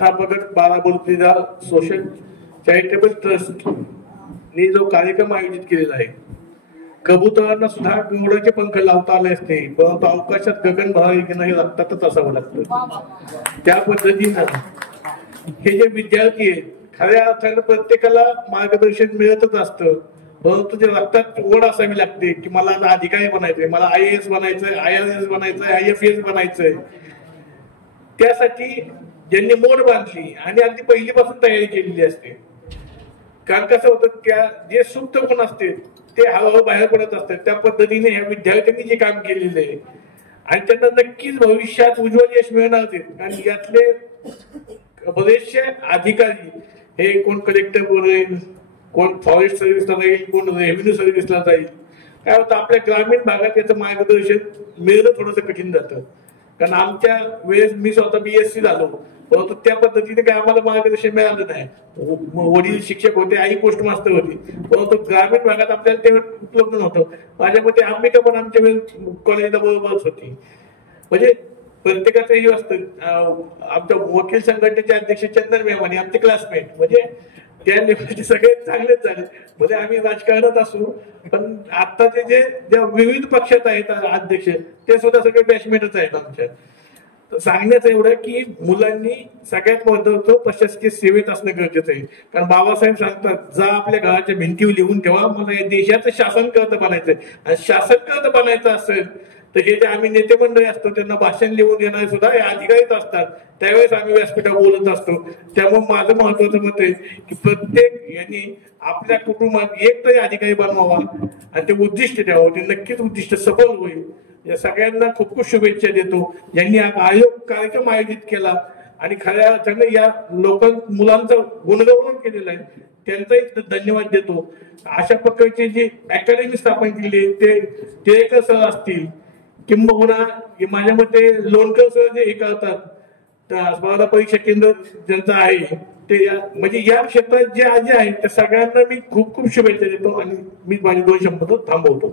18 प्रगट बाराबोलीचा social charitable trust ने जो कार्यक्रम आयोजित केलेला आहे, कबुतरांना सुद्धा पिवळाचे पंख लावता आले असते, परंतु अवकाशात गगन भरारी हे रक्तातच असावं लागतं. त्या पद्धतीनं हे जे विद्यार्थी आहेत, खऱ्या अर्थानं प्रत्येकाला मार्गदर्शन मिळतच असतं, परंतु ते रक्तात ओढ असावी लागते की मला आता अधिकारी बनायचंय, मला IAS बनायचंय, IRS बनायचंय, IFS बनायचंय. त्यासाठी ज्यांनी मोड बांधली आणि अगदी पहिलीपासून तयारी केलेली असते. कारण कसं होतं, त्या जे सुप्त गुण असते ते हळूहळू बाहेर पडत असतात. त्या पद्धतीने ह्या विद्यार्थ्यांनी जे काम केलेलं आहे आणि त्यांना नक्कीच भविष्यात उज्ज्वल यश मिळणार आहे. आणि यातले बरेचसे अधिकारी हे कोण कलेक्टर बनेल, कोण फॉरेस्ट सर्व्हिसला जाईल, कोण रेव्हेन्यू सर्व्हिसला जाईल. काय होतं, आपल्या ग्रामीण भागात याचं मार्गदर्शन मिळणं थोडंसं कठीण जातं. कारण आमच्या वेळेस मी स्वतः BSc झालो, परंतु त्या पद्धतीने काय आम्हाला मार्गदर्शन मिळालं नाही. वडील शिक्षक होते, आई पोस्ट मास्टर होती, परंतु ग्रामीण भागात आपल्याला ते उपलब्ध नव्हतं. माझ्या मते अंबिका पण आमच्या वेळेस कॉलेजला बरोबरच होती. म्हणजे प्रत्येकाचं हे असतं. आमच्या वकील संघटनेचे अध्यक्ष चंदन मेवानी आमचे क्लासमेट, म्हणजे त्या लेवलचे सगळे चांगलेच झाले. म्हणजे आम्ही राजकारणात असू, पण आत्ताचे जे ज्या विविध पक्षात आहेत अध्यक्ष, ते सुद्धा सगळे बॅचमेटच आहेत आमच्या. सांगण्याचं एवढं की मुलांनी सगळ्यात महत्वाचं प्रशासकीय सेवेत असणं गरजेचं आहे. कारण बाबासाहेब सांगतात, जा आपल्या घराच्या भिंतीवर लिहून ठेवा, मला या देशाचं शासनकर्ता बनायचंय. आणि शासनकर्ता बनायचं असेल तर हे जे आम्ही नेते मंडळी असतो त्यांना भाषण लिहून देणारे सुद्धा हे अधिकारीच असतात. त्यावेळेस आम्ही व्यासपीठावर बोलत असतो. त्यामुळे माझं महत्वाचं मत आहे की प्रत्येक यांनी आपल्या कुटुंबात एक तरी अधिकारी बनवावा आणि ते उद्दिष्ट ठेवावं. ते नक्कीच उद्दिष्ट सफल होईल. या सगळ्यांना खूप खूप शुभेच्छा देतो ज्यांनी हा आयोग कार्यक्रम आयोजित केला आणि खऱ्या अर्थाने या मुलांचं गुणगौरव केलेलं आहे. त्यांचाही धन्यवाद देतो. अशा प्रकारचे जे अकॅडमी स्थापन केली ते एक सर असतील, किंबहुना माझ्या मते लोणकर सर जे हे करतात स्पर्धा परीक्षा केंद्र ज्यांचं आहे ते, म्हणजे या क्षेत्रात जे आहे त्या सगळ्यांना मी खूप खूप शुभेच्छा देतो आणि मी माझे 2 शब्द थांबवतो.